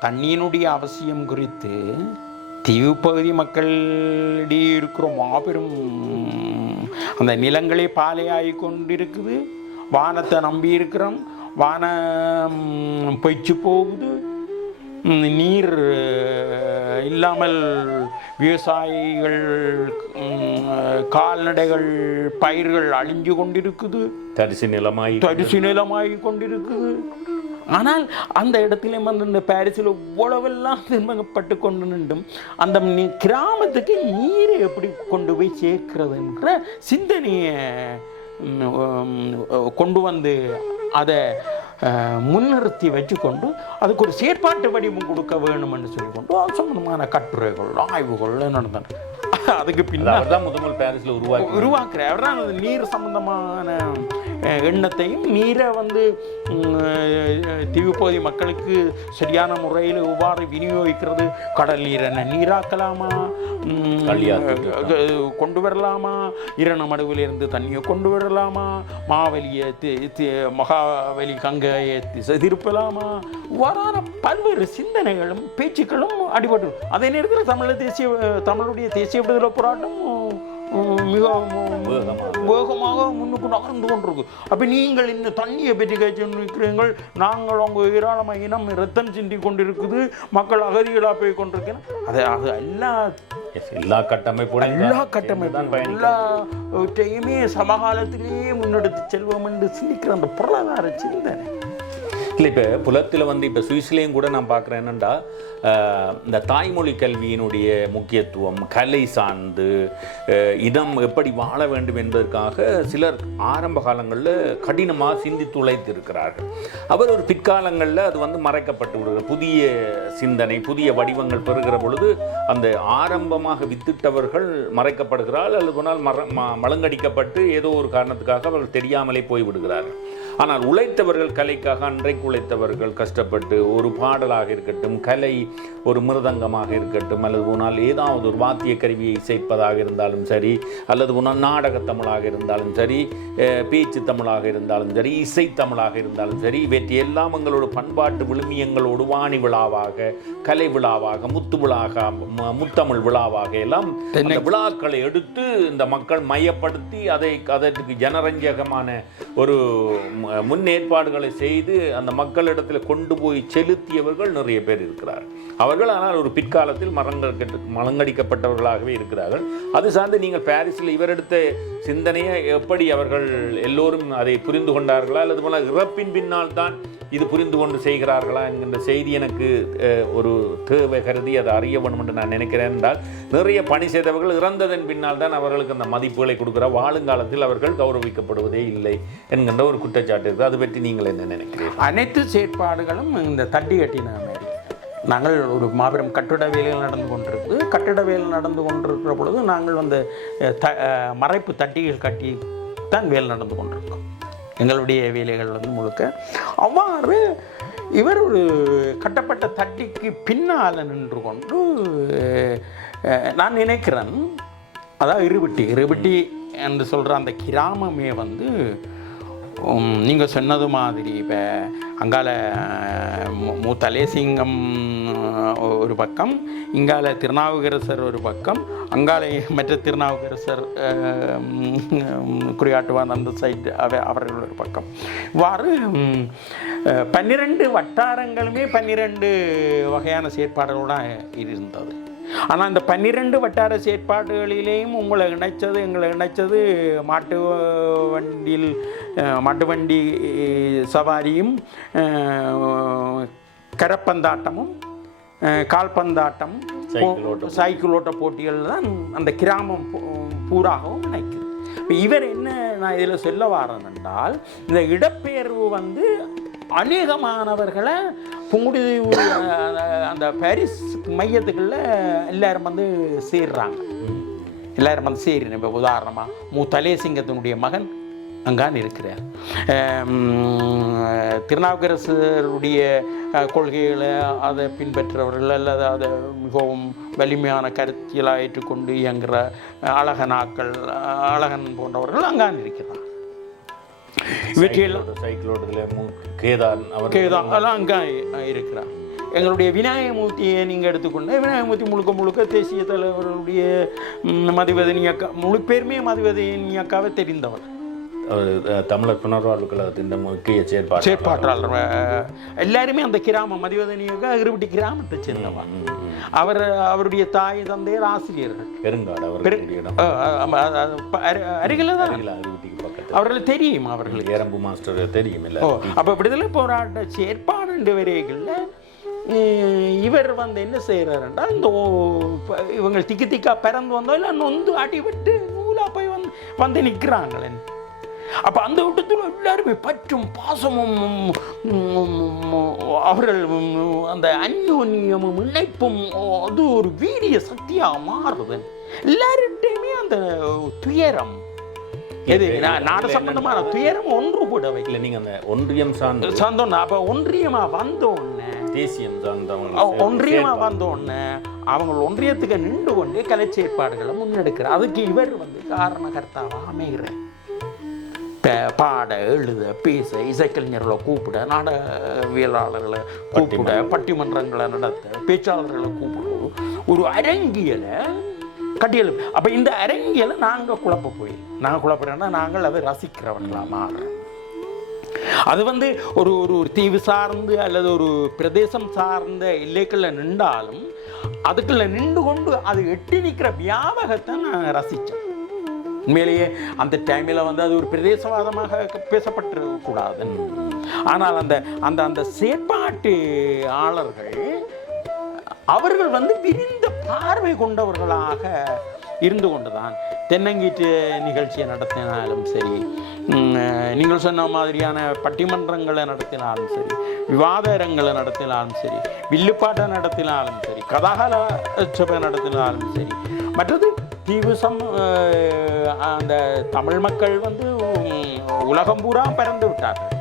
தண்ணீனுடைய அவசியம் குறித்து தீவு பகுதி மக்களிடையே இருக்கிற மாபெரும் அந்த நிலங்களே பாலையாகி கொண்டிருக்குது. வானத்தை நம்பி இருக்கிறோம், வானம் பொய்ச்சு போகுது. நீர் இல்லாமல் விவசாயிகள், கால்நடைகள், பயிர்கள் அழிஞ்சு கொண்டிருக்குது, தரிசு நிலமாகி கொண்டிருக்குது. ஆனால் அந்த இடத்துல வந்து இந்த பாரிஸில் இவ்வளவெல்லாம் திரும்பப்பட்டு கொண்டு நின்றும் அந்த கிராமத்துக்கு நீரை எப்படி கொண்டு போய் சேர்க்கிறதுன்ற சிந்தனையை கொண்டு வந்து அதை முன்னிறுத்தி வச்சுக்கொண்டு அதுக்கு ஒரு செயற்பாட்டு வடிவம் கொடுக்க வேணும்னு சொல்லிக்கொண்டு அது சம்பந்தமான கட்டுரைகள், ஆய்வுகள் நடந்தன. அதுக்கு பின்னால் தான் முதல் பாரிஸில் உருவாக்குற அவர் தான் அந்த நீர் சம்பந்தமான எண்ணத்தையும் நீரை வந்து தீவுப்பகுதி மக்களுக்கு சரியான முறையில் எவ்வாறு விநியோகிக்கிறது, கடல் நீரை நீராக்கலாமா, கொண்டு வரலாமா, இரணமடுவிலிருந்து தண்ணியை கொண்டு வரலாமா, மாவலியை மகாவலி கங்கையை திசை திருப்பலாமா, இவ்வாறான பல்வேறு சிந்தனைகளும் பேச்சுக்களும் அடிபட்டு. அதே நேரத்தில் தமிழுடைய தேசிய விடுதலை போராட்டம் மிக வேகமாக முன்னுக்கு நகர்ந்து கொண்டிருக்கு. அப்போ நீங்கள் இந்த தண்ணியை பற்றி கேட்கிறீர்கள், நாங்கள் அவங்க ஏராளமாக இனம் ரத்தம் சிந்தி கொண்டிருக்குது, மக்கள் அகதிகளாக போய் கொண்டிருக்கேன். அது எல்லா கட்டமைப்பும் எல்லாத்தையுமே சமகாலத்திலேயே முன்னெடுத்து செல்வோம் என்று சிந்திக்கிற அந்த பொருளாதார சிந்தனை இல்லை. இப்போ புலத்தில் வந்து இப்போ சுவிஸ்லேயும் கூட நான் பார்க்குறேன் என்னென்னா இந்த தாய்மொழி கல்வியினுடைய முக்கியத்துவம், கலை சார்ந்து இனம் எப்படி வாழ வேண்டும் என்பதற்காக சிலர் ஆரம்ப காலங்களில் கடினமாக சிந்தித்து உழைத்து இருக்கிறார்கள். அவர் ஒரு பிற்காலங்களில் அது வந்து மறைக்கப்பட்டு விடுகிறது. புதிய சிந்தனை, புதிய வடிவங்கள் பெறுகிற பொழுது அந்த ஆரம்பமாக வித்திட்டவர்கள் மறைக்கப்படுகிறார்கள் அல்லது போனால் மலங்கடிக்கப்பட்டு ஏதோ ஒரு காரணத்துக்காக அவர்கள் தெரியாமலே போய்விடுகிறார்கள். ஆனால் உழைத்தவர்கள் கலைக்காக அன்றைக்கு உழைத்தவர்கள் கஷ்டப்பட்டு ஒரு பாடலாக இருக்கட்டும், கலை ஒரு மிருதங்கமாக இருக்கட்டும், அல்லது போனால் ஏதாவது ஒரு வாத்திய கருவியை இசைப்பதாக இருந்தாலும் சரி, அல்லது போனால் நாடகத் தமிழாக இருந்தாலும் சரி, பேச்சு தமிழாக இருந்தாலும் சரி, இசை தமிழாக இருந்தாலும் சரி, இவற்றை எல்லாம் எங்களோட பண்பாட்டு விழுமியங்களோடு வாணி விழாவாக, கலை விழாவாக, முத்து விழாவாக, முத்தமிழ் விழாவாக எல்லாம் அந்த விழாக்களை எடுத்து இந்த மக்கள் மையப்படுத்தி அதற்கு ஜனரஞ்சகமான ஒரு முன்னேற்பாடுகளை செய்து அந்த மக்களிடத்தில் கொண்டு போய் செலுத்தியவர்கள் நிறைய பேர் இருக்கிறார். அவர்கள் ஆனால் ஒரு பிற்காலத்தில் மலங்கடிக்கப்பட்டவர்களாகவே இருக்கிறார்கள். அது சார்ந்து நீங்கள் பாரிஸில் இவரெடுத்த சிந்தனையை எப்படி அவர்கள் எல்லோரும் அதை புரிந்து கொண்டார்களா, அல்லது போல இறப்பின் பின்னால் தான் இது புரிந்து கொண்டு செய்கிறார்களா என்கின்ற செய்தி எனக்கு ஒரு தேவை கருதி அதை அறிய வேண்டும் என்று நான் நினைக்கிறேன். என்றால் நிறைய பணி செய்தவர்கள் இறந்ததன் பின்னால் தான் அவர்களுக்கு அந்த மதிப்புகளை கொடுக்கிற, வாழுங்காலத்தில் அவர்கள் கௌரவிக்கப்படுவதே இல்லை என்கின்ற ஒரு குற்றச்சாட்டு இருக்குது. அது பற்றி நீங்கள் என்ன நினைக்கிறீர்கள்? அனைத்து செயற்பாடுகளும் இந்த தட்டி கட்டின மாதிரி. நாங்கள் ஒரு மாபெரும் கட்டிட வேலைகள் நடந்து கொண்டிருக்கு. கட்டிட வேலை நடந்து கொண்டிருக்கிற பொழுது நாங்கள் வந்து மறைப்பு தட்டிகள் கட்டி தான் வேலை நடந்து கொண்டிருக்கோம். எங்களுடைய வேலைகள் வந்து முழுக்க அவ்வாறு இவர் ஒரு கட்டப்பட்ட தட்டிக்கு பின்னால் நின்று கொண்டு நான் நினைக்கிறேன், அதாவது இருபட்டி என்று சொல்கிற அந்த கிராமமே வந்து நீங்கள் சொன்னது மாதிரி இப்போ அங்கால மூத்தலேசிங்கம் ஒரு பக்கம், இங்கால திருநாவுக்கரசர் ஒரு பக்கம், அங்கால மற்ற திருநாவுக்கரசர் குறியாட்டுவான் அந்த சைடு அவர்கள் ஒரு பக்கம். இவ்வாறு 12 வட்டாரங்களுமே 12 வகையான செயற்பாடுகளோடு இருந்தது. ஆனால் இந்த 12 வட்டார செயற்பாடுகளிலேயும் எங்களை இணைச்சது மாட்டு வண்டி சவாரியும், கரப்பந்தாட்டமும், கால்பந்தாட்டம், சைக்கிள் ஓட்ட போட்டிகள் தான் அந்த கிராமம் பூராகவும் நினைக்குது. இப்போ இவர் என்ன நான் இதில் சொல்ல வரேன் என்றால், இந்த இடப்பெயர்வு வந்து அநேகமானவர்களை புங்குடுதீவு அந்த பாரிஸ் மையத்துக்குள்ள எல்லாரும் வந்து சேர்றாங்க. எல்லாரும் வந்து சேர்றேன். இப்போ உதாரணமாக மூத்தலேசிங்கத்தினுடைய மகன் அங்கான் இருக்கிறார். திருநாவுக்கரசருடைய கொள்கைகளை அதை பின்பற்றவர்கள் அல்லது அதை மிகவும் வலிமையான கருத்தியலாக ஏற்றுக்கொண்டு இயங்குகிற அழகன் போன்றவர்கள் அங்கான் இருக்கிறார். கேதான் அங்கே இருக்கிறார். எங்களுடைய விநாயகமூர்த்தியை நீங்கள் எடுத்துக்கொண்ட விநாயகமூர்த்தி முழுக்க தேசிய தலைவர்களுடைய மதிவதனி அக்கா, முழு பேருமே மதிவதனி அக்காவை தெரிந்தவர். தமிழர் புனர்வாழ்வு கழகத்தின் முக்கிய செயற்பாட்டாளர். எல்லாருமே அந்த கிராமம் மதிவதனியாக இருபட்டி கிராமத்தை சேர்ந்தவர். அவருடைய தாய் தந்தையர் ஆசிரியர்கள். அருகில் தான் அவர்களுக்கு தெரியும். அவர்களுக்கு ஏரம்பு மாஸ்டர் தெரியும். அப்போ விடுதலை போராட்ட செயற்பாடு வரைகளில் இவர் வந்து என்ன செய்கிறார் என்றால், இந்த இவங்க திக்கா பிறந்து வந்தோம் இல்லை நொந்து ஆட்டி விட்டு நூலாக போய் வந்து நிற்கிறாங்களே. அப்போ அந்த விட்டத்தில் எல்லாருமே பற்றும் பாசமும் அவர்கள் அந்த அந்யோன்யமும் இணைப்பும் அது ஒரு வீரிய சக்தியாக மாறுது. எல்லார்கிட்டையுமே அந்த துயரம், எது நாடு சம்பந்தமான துயரம் ஒன்று கூட வைக்கல. நீங்க அந்த ஒன்றியம் சார்ந்தோன்னு அப்போ ஒன்றியமா வந்தோடனே, தேசியம் ஒன்றியமா வந்தோடனே அவங்க ஒன்றியத்துக்கு நின்று கொண்டு கலை செயற்பாடுகளை முன்னெடுக்கிறார். அதுக்கு இவர் வந்து காரணகர்த்தாவாக அமைகிறார். பாட, எழுத, பேச, இசைக்கலைஞர்களை கூப்பிட, நாடகவியலாளர்களை கூப்பிட, பட்டிமன்றங்களை நடத்த, பேச்சாளர்களை கூப்பிட ஒரு அரங்கியலை கட்டியல். அப்போ இந்த அரங்கியலை நாங்கள் குழப்புறோம்னா நாங்கள் அதை ரசிக்கிறவர்களாக மாறுறோம். அது வந்து ஒரு தீவு சார்ந்து அல்லது ஒரு பிரதேசம் சார்ந்த எல்லைக்குள்ள நின்றாலும் அதுக்குள்ள நின்று கொண்டு அது எட்டி நிற்கிற வியாபகத்தை நான் ரசித்தேன். உண்மையிலேயே அந்த டைமில் வந்து அது ஒரு பிரதேசவாதமாக பேசப்பட்டிருக்கக்கூடாது. ஆனால் அந்த அந்த அந்த செயற்பாட்டு ஆளர்கள் அவர்கள் வந்து விரிந்த பார்வை கொண்டவர்களாக இருந்து கொண்டுதான் தென்னங்கீட்டு நிகழ்ச்சியை நடத்தினாலும் சரி, நீங்கள் சொன்ன மாதிரியான பட்டிமன்றங்களை நடத்தினாலும் சரி, விவாத அரங்களை நடத்தினாலும் சரி, வில்லுப்பாட்டை நடத்தினாலும் சரி, கதாகல சபை நடத்தினாலும் சரி, மற்றது தீவு அந்த தமிழ் மக்கள் வந்து உலகம் பூரா பறந்து விட்டார்கள்.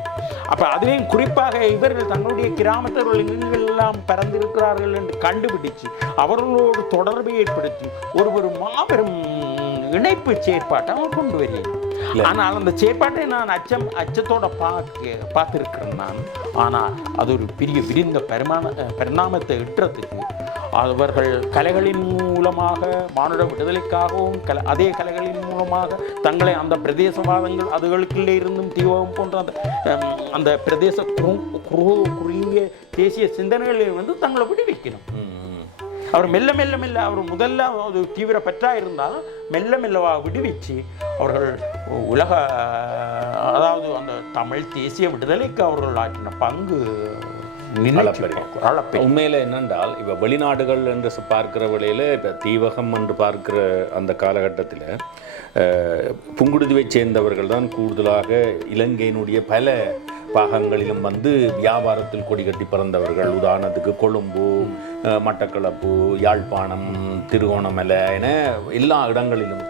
அப்போ அதுலேயும் குறிப்பாக இவர்கள் தங்களுடைய கிராமத்தவர்கள் எங்கெல்லாம் பறந்திருக்கிறார்கள் என்று கண்டுபிடிச்சு அவர்களோடு தொடர்பை ஏற்படுத்தி ஒரு மாபெரும் இணைப்பு செயற்பாட்டை அவன் கொண்டு வருகிறேன். ஆனால் அந்த செயற்பாட்டை நான் அச்சத்தோட பார்த்திருக்கிறேன் நான். ஆனால் அது ஒரு பெரிய விரிந்த பரிணாமத்தை எட்டுறதுக்கு அவர்கள் கலைகளின் மூலமாக மானுட விடுதலைக்காகவும் அதே கலைகளின் மூலமாக தங்களை அந்த பிரதேசவாதங்கள் அதுகளுக்குள்ளே இருந்தும் தீவிரம் போன்ற அந்த பிரதேச குறுகிய தேசிய சிந்தனைகளில் வந்து தங்களை விடுவிக்கணும். அவர் மெல்ல மெல்ல மெல்ல அவர் முதல்ல ஒரு தீவிர பற்றாக இருந்தாலும் மெல்ல மெல்லவாக விடுவிச்சு அவர்கள் உலக அதாவது அந்த தமிழ் தேசிய விடுதலைக்கு அவர்கள் ஆற்றின பங்கு உண்மையில என்னென்றால் இப்போ வெளிநாடுகள் என்று பார்க்கிற வேளையில் இப்போ தீவகம் என்று பார்க்கிற அந்த காலகட்டத்தில் புங்குடுதீவை சேர்ந்தவர்கள் தான் கூடுதலாக இலங்கையினுடைய பல பாகங்களிலும் வந்து வியாபாரத்தில் கொடி கட்டி பிறந்தவர்கள். உதாரணத்துக்கு கொழும்பு, மட்டக்களப்பு, யாழ்ப்பாணம், திருகோணமலை என எல்லா இடங்களிலும்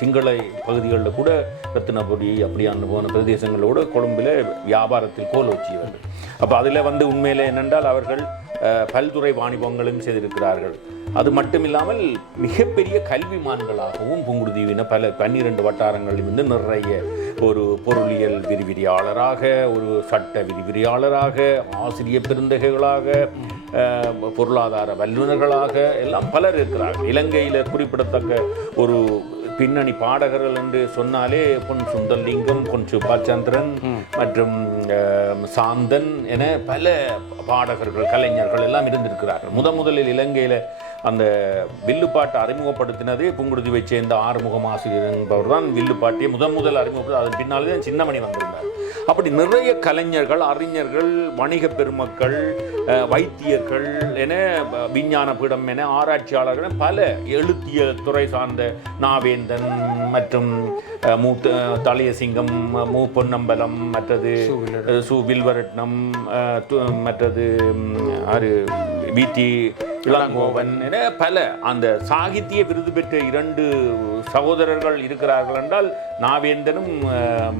சிங்கள பகுதிகளில் கூட ரத்தினபுரி அப்படியான போன பிரதேசங்களில் கூட கொழும்பில் வியாபாரத்தில் கோல் வச்சியவர்கள். அப்போ அதில் வந்து உண்மையிலே என்னென்றால் அவர்கள் பல்துறை வாணிபங்களும் செய்திருக்கிறார்கள். அது மட்டும் இல்லாமல் மிகப்பெரிய கல்விமான்களாகவும் புங்குடுதீவின பல 12 வட்டாரங்களில் வந்து நிறைய ஒரு பொருளியல் விரிவிரியாளராக, ஒரு சட்ட விரிவிரியாளராக, ஆசிரிய பெருந்தகைகளாக, பொருளாதார வல்லுநர்களாக எல்லாம் பலர் இருக்கிறார்கள். இலங்கையில் குறிப்பிடத்தக்க ஒரு பின்னணி பாடகர்கள் என்று சொன்னாலே பொன் சுந்தர்லிங்கம், பொன் சுபாச்சந்திரன் மற்றும் சாந்தன் என பல பாடகர்கள், கலைஞர்கள் எல்லாம் இருந்திருக்கிறார்கள். முதலில் இலங்கையில் அந்த வில்லுப்பாட்டை அறிமுகப்படுத்தினதே புங்குடுதீவை சேர்ந்த ஆறுமுகம் ஆசிரியர் என்பவர் தான் வில்லுப்பாட்டியை முதல் அறிமுகப்படுத்தி. அதன் பின்னாலே தான் சின்னமணி வந்திருந்தார். அப்படி நிறைய கலைஞர்கள், அறிஞர்கள், வணிக பெருமக்கள், வைத்தியர்கள் என விஞ்ஞான பீடம் என ஆராய்ச்சியாளர்கள் பல எழுத்திய துறை சார்ந்த நாவேந்தன் மற்றும் தளியசிங்கம், மு பொன்னம்பலம், மற்றது சு வில்வரட்னம், மற்றது விடி இளங்கோவன் என பல அந்த சாகித்ய விருது பெற்ற 2 சகோதரர்கள் இருக்கிறார்கள் என்றால் நாவேந்தனும்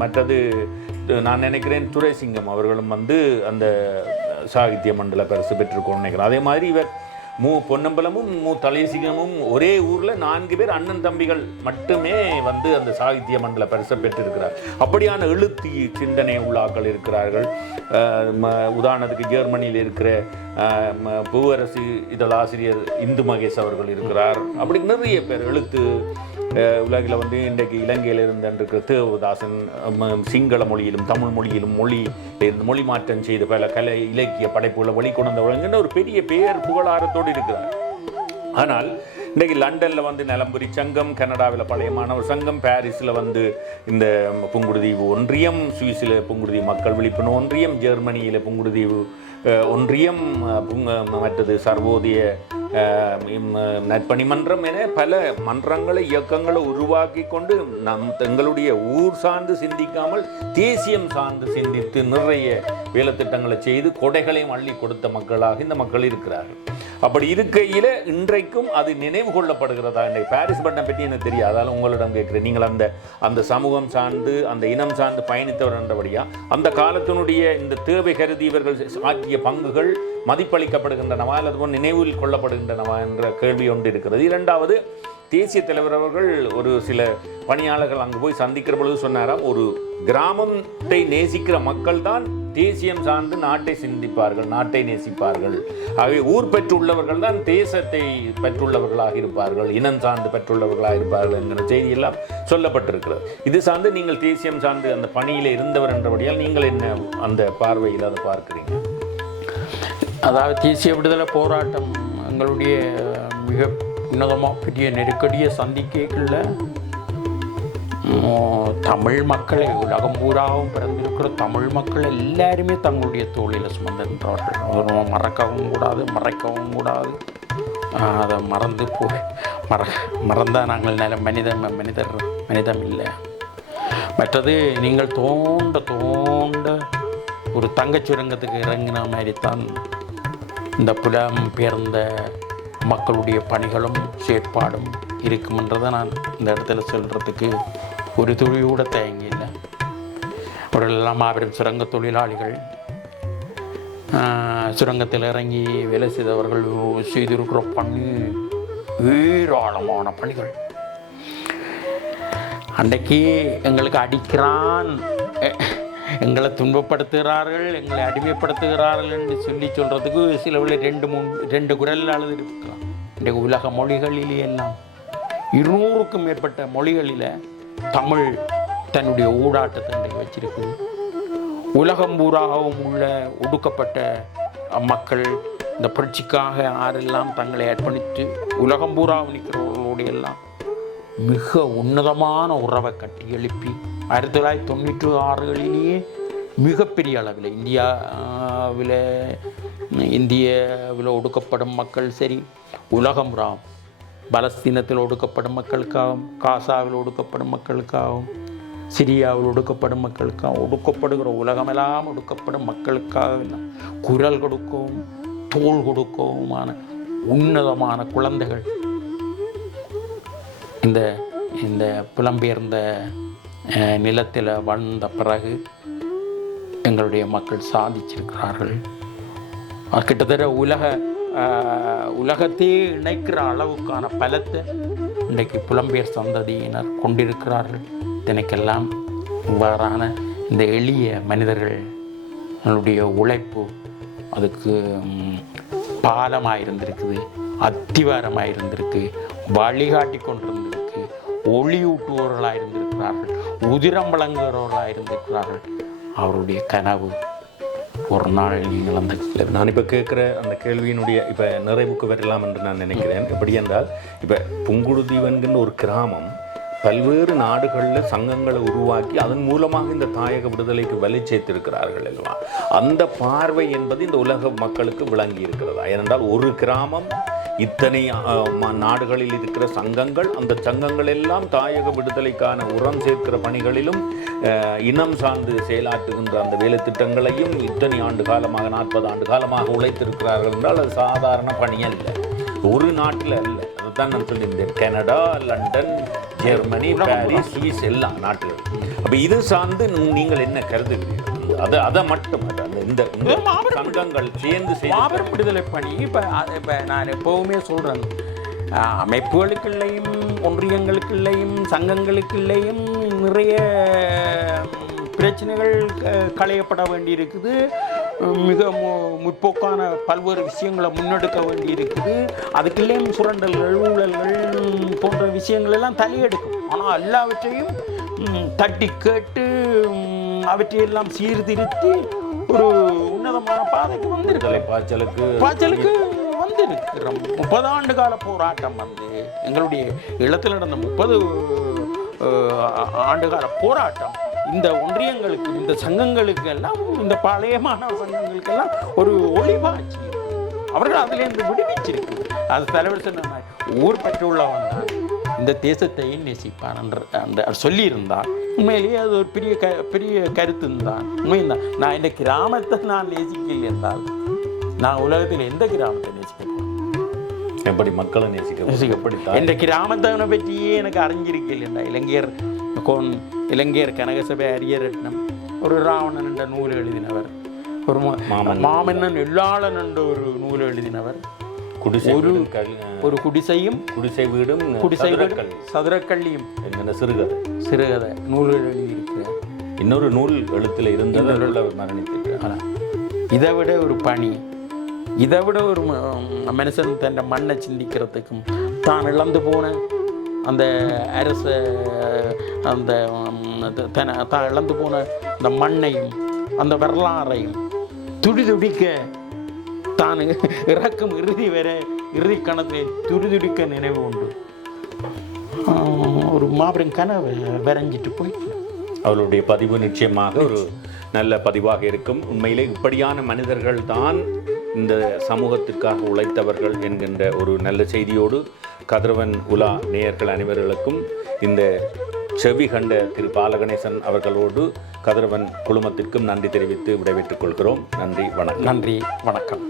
மற்றது நான் நினைக்கிறேன் துரைசிங்கம் அவர்களும் வந்து அந்த சாகித்ய மண்டல பரிசு பெற்றுக்கொண்டு நினைக்கிறேன். அதே மாதிரி இவர் மு பொன்னம்பலமும் மு தளியசிங்கமும் ஒரே ஊரில் 4 பேர் அண்ணன் தம்பிகள் மட்டுமே வந்து அந்த சாகித்ய மண்டல பரிசை பெற்றிருக்கிறார். அப்படியான எழுத்து சிந்தனை உள்ளாக்கள் இருக்கிறார்கள். உதாரணத்துக்கு ஜெர்மனியில் இருக்கிற பூவரசு இதழாசிரியர் இந்து மகேஷ் அவர்கள் இருக்கிறார். அப்படி நிறைய பேர் எழுத்து உலகில் வந்து இன்றைக்கு இலங்கையில் இருந்திருக்கிற தேவதாசன் சிங்கள மொழியிலும் தமிழ் மொழியிலும் மொழி மாற்றம் செய்த பல கலை இலக்கிய படைப்புகளை வெளிக்கொணர்ந்தவங்க ஒரு பெரிய பெயர் புகழாரத்தோடு இருக்கிறார். ஆனால் இன்றைக்கு லண்டனில் வந்து நிலம்புரி சங்கம், கனடாவில் பழைய மாணவர் சங்கம், பாரிஸில் வந்து இந்த புங்குடுதீவு ஒன்றியம், சுவிஸில் புங்குடுதீவு மக்கள் விழிப்புணர்வு ஒன்றியம், ஜெர்மனியில் புங்குடுதீவு ஒன்றியம், மற்றது சர்வோதய நற்பணி மன்றம் என பல மன்றங்களை இயக்கங்களை உருவாக்கி கொண்டு எங்களுடைய ஊர் சார்ந்து சிந்திக்காமல் தேசியம் சார்ந்து சிந்தித்து நிறைய வேலைத்திட்டங்களை செய்து கொடைகளையும் அள்ளி கொடுத்த மக்களாக இந்த மக்கள் இருக்கிறார்கள். அப்படி இருக்கையில் இன்றைக்கும் அது நினைவு கொள்ளப்படுகிறதா? இன்றைக்கு பாரிஸ் பட்டம் பற்றி எனக்கு தெரியாது, அதால் உங்களிடம் கேட்குறேன். நீங்கள் அந்த சமூகம் சார்ந்து அந்த இனம் சார்ந்து பயணித்தவர் என்றபடியா அந்த காலத்தினுடைய இந்த தேவை கருதி இவர்கள் ஆற்றிய பங்குகள் மதிப்பளிக்கப்படுகின்றனவா அல்லது நினைவில் கொள்ளப்படுகின்றனவா என்ற கேள்வி ஒன்று இருக்கிறது. இரண்டாவது, தேசிய தலைவர் அவர்கள் ஒரு சில பணியாளர்கள் அங்கு போய் சந்திக்கிற பொழுது சொன்னாராம், ஒரு கிராமத்தை நேசிக்கிற மக்கள் தான் தேசியம் சார்ந்து நாட்டை சிந்திப்பார்கள், நாட்டை நேசிப்பார்கள். ஆகவே ஊர் பெற்றுள்ளவர்கள் தான் தேசத்தை பெற்றுள்ளவர்களாக இருப்பார்கள், இனம் சார்ந்து பெற்றுள்ளவர்களாக இருப்பார்கள் என்கிற செய்தியெல்லாம் சொல்லப்பட்டிருக்கிறது. இது சார்ந்து நீங்கள் தேசியம் சார்ந்து அந்த பணியில் இருந்தவர் என்றபடியால் நீங்கள் என்ன அந்த பார்வையில் அதை பார்க்குறீங்க? அதாவது தேசிய விடுதலை போராட்டம் எங்களுடைய மிக உன்னதமாக பெரிய நெருக்கடியை சந்திக்கல தமிழ் மக்களை உலகம் பூராவும் பிறந்திருக்கிற தமிழ் மக்கள் எல்லாருமே தங்களுடைய தோளில் சுமந்திருந்தார்கள். மறக்கவும் கூடாது, மறைக்கவும் கூடாது. அதை மறந்து போய் மறந்தால் நாங்கள் மனிதம் இல்லை. மற்றது நீங்கள் தோண்ட ஒரு தங்கச்சுரங்கத்துக்கு இறங்கின மாதிரி தான் இந்த புலம் பெயர்ந்த மக்களுடைய பணிகளும் செயற்பாடும் இருக்குமென்றதை நான் இந்த இடத்துல சொல்கிறதுக்கு ஒரு துளி கூட தயங்கி இல்லை. அவர்களெல்லாம் மாபெரும் சுரங்க தொழிலாளிகள், சுரங்கத்தில் இறங்கி வேலை செய்தவர்கள் செய்திருக்கிற பணி ஏராளமான பணிகள். அன்றைக்கு எங்களுக்கு அடிக்கிறான், எங்களை துன்பப்படுத்துகிறார்கள், எங்களை அடிமைப்படுத்துகிறார்கள் என்று சொல்கிறதுக்கு சில ரெண்டு குரல் அழுது இருக்கிறான். இன்றைக்கு உலக மொழிகளிலே எல்லாம் 200க்கும் மேற்பட்ட மொழிகளில் தமிழ் தன்னுடைய ஊடாட்டத்தை இன்றைக்கு வச்சிருக்குது. உலகம் பூராகவும் உள்ள ஒடுக்கப்பட்ட மக்கள் இந்த புரட்சிக்காக யாரெல்லாம் தங்களை அர்ப்பணித்து உலகம் பூராவும் நிற்கிறவர்களோடு எல்லாம் மிக உன்னதமான உறவை கட்டி எழுப்பி 1996களிலேயே மிகப்பெரிய அளவில் இந்தியாவில் ஒடுக்கப்படும் மக்கள் சரி, உலகம் பூராவும் பலஸ்தீனத்தில் ஒடுக்கப்படும் மக்களுக்காகவும், காசாவில் ஒடுக்கப்படும் மக்களுக்காகவும், சிரியாவில் ஒடுக்கப்படும் மக்களுக்காகவும், ஒடுக்கப்படுகிற உலகமெல்லாம் ஒடுக்கப்படும் மக்களுக்காக குரல் கொடுக்கவும் தோள் கொடுக்கவுமான உன்னதமான குழந்தைகள் இந்த புலம்பெயர்ந்த நிலத்தில் வாழ்ந்த பிறகு எங்களுடைய மக்கள் சாதிச்சிருக்கிறார்கள். கிட்டத்தட்ட உலகத்தையே இணைக்கிற அளவுக்கான பலத்தை இன்றைக்கு புலம்பெயர் சந்ததியினர் கொண்டிருக்கிறார்கள். இதனைக்கெல்லாம் இவ்வாறான இந்த எளிய மனிதர்களுடைய உழைப்பு அதுக்கு பாலமாக இருந்திருக்குது, அத்திவாரமாக இருந்திருக்கு, வழிகாட்டி கொண்டிருந்திருக்கு, ஒளியூட்டுபவர்களாக இருந்திருக்கிறார்கள், உதிரம் வழங்குகிறவர்களாக இருந்திருக்கிறார்கள். அவருடைய கனவு ஒரு நாள் நீங்கள் நான் இப்போ கேட்குற அந்த கேள்வியினுடைய இப்போ நிறைவுக்கு வரலாம் என்று நான் நினைக்கிறேன். எப்படி என்றால், இப்போ புங்குடுதீவு என்கின்ற ஒரு கிராமம் பல்வேறு நாடுகளில் சங்கங்களை உருவாக்கி அதன் மூலமாக இந்த தாயக விடுதலைக்கு வலி சேர்த்திருக்கிறார்கள் அல்லவா? அந்த பார்வை என்பது இந்த உலக மக்களுக்கு விளங்கி இருக்கிறதா? ஏனென்றால் ஒரு கிராமம் இத்தனை நாடுகளில் இருக்கிற சங்கங்கள், அந்த சங்கங்கள் எல்லாம் தாயக விடுதலைக்கான உரம் சேர்க்கிற பணிகளிலும் இனம் சார்ந்து செயலாற்றுகின்ற அந்த வேலை திட்டங்களையும் இத்தனை ஆண்டு காலமாக 40 ஆண்டு காலமாக உழைத்திருக்கிறார்கள் என்றால் அது சாதாரண பணி அல்ல. ஒரு நாட்டில் அல்ல. அதுதான் நான் சொல்லியிருந்தேன். Canada, London, Germany, Paris, Swiss எல்லா நாட்டிலும். அப்போ இது சார்ந்து நீங்கள் என்ன கருதுகிறீர்கள்? அதை மட்டும் இந்த சங்கங்கள் சேர்ந்து மாபெரும் விடுதலை பணி. இப்போ நான் எப்போவுமே சொல்கிறேன், அமைப்புகளுக்குள்ளேயும் ஒன்றியங்களுக்குள்ளேயும் சங்கங்களுக்குள்ளேயும் நிறைய பிரச்சனைகள் களையப்பட வேண்டியிருக்குது. மிக முற்போக்கான பல்வேறு விஷயங்களை முன்னெடுக்க வேண்டியிருக்குது. அதுக்குள்ளேயும் சுரண்டல்கள், ஊழல்கள் போன்ற விஷயங்கள் எல்லாம் தலையெடுக்கும். ஆனால் எல்லாவற்றையும் தட்டி கேட்டு அவற்றையெல்லாம் சீர்திருத்தி ஒரு உன்னதமான பாதைக்கு வந்திருக்கலை. பாய்ச்சலுக்கு வந்திருக்கிறோம். 30 ஆண்டு கால போராட்டம் எங்களுடைய இல்லத்தில் நடந்த 30 ஆண்டுகால போராட்டம் இந்த ஒன்றியங்களுக்கு, இந்த சங்கங்களுக்கு எல்லாம், இந்த பழைய மாணவ சங்கங்களுக்கெல்லாம் ஒரு ஒளிவாட்சி அவர்கள் அதிலேருந்து விடுவிச்சிருக்கு. அது தலைவர் சொன்ன ஊர் பற்றுள்ளவன் தான் இந்த தேசத்தையும் நேசிப்பான் என்று சொல்லியிருந்தார். உண்மையிலேயே அது ஒரு பெரிய கருத்து தான், உண்மைதான். நான் இந்த கிராமத்தை நான் நேசிக்கல என்றால் நான் உலகத்தில் எந்த கிராமத்தை நேசிக்க போகிறேன்? எப்படி மக்களை நேசிக்க? இந்த கிராமத்தை பற்றியே எனக்கு அறிஞ்சிருக்கல என்றால் இலங்கையர் கனகசபை அரியரட்னம் ஒரு ராவணன் என்ற நூல் எழுதினவர், ஒரு மாமன்னன் எல்லாளன் என்ற ஒரு நூல் எழுதினவர், ஒரு குடிசையும் குடிசை வீடும் சதுரக்கல்லியும் சிறுகதை நூல்கள் எழுதியிருக்கிறார். இன்னொரு நூல் எழுத்தில் இருந்தவர் மரணித்திருக்கிறார். இதை விட ஒரு பணி, இதை விட ஒரு மனுஷன் தன் மண்ணை சிந்திக்கிறதுக்கும் தான் இழந்து போன அந்த அரச அந்த தான் இழந்து போன அந்த மண்ணையும் அந்த வரலாறையும் துடிதுடிக்க தான் இறக்கும் இறுதி கணத்தில் துடிதுடிக்க நினைவு உண்டு. ஒரு மாபெரும் கனவை வரைஞ்சிட்டு போயிட்டு அவருடைய பதிவு நிச்சயமாக ஒரு நல்ல பதிவாக இருக்கும். உண்மையிலே இப்படியான மனிதர்கள் தான் இந்த சமூகத்திற்காக உழைத்தவர்கள் என்கின்ற ஒரு நல்ல செய்தியோடு கதிரவன் உலா நேயர்கள் அனைவர்களுக்கும் இந்த செவி கண்ட திரு பாலகணேசன் அவர்களோடு கதிரவன் குழுமத்திற்கும் நன்றி தெரிவித்து விடைபெற்றுக் கொள்கிறோம். நன்றி வணக்கம்.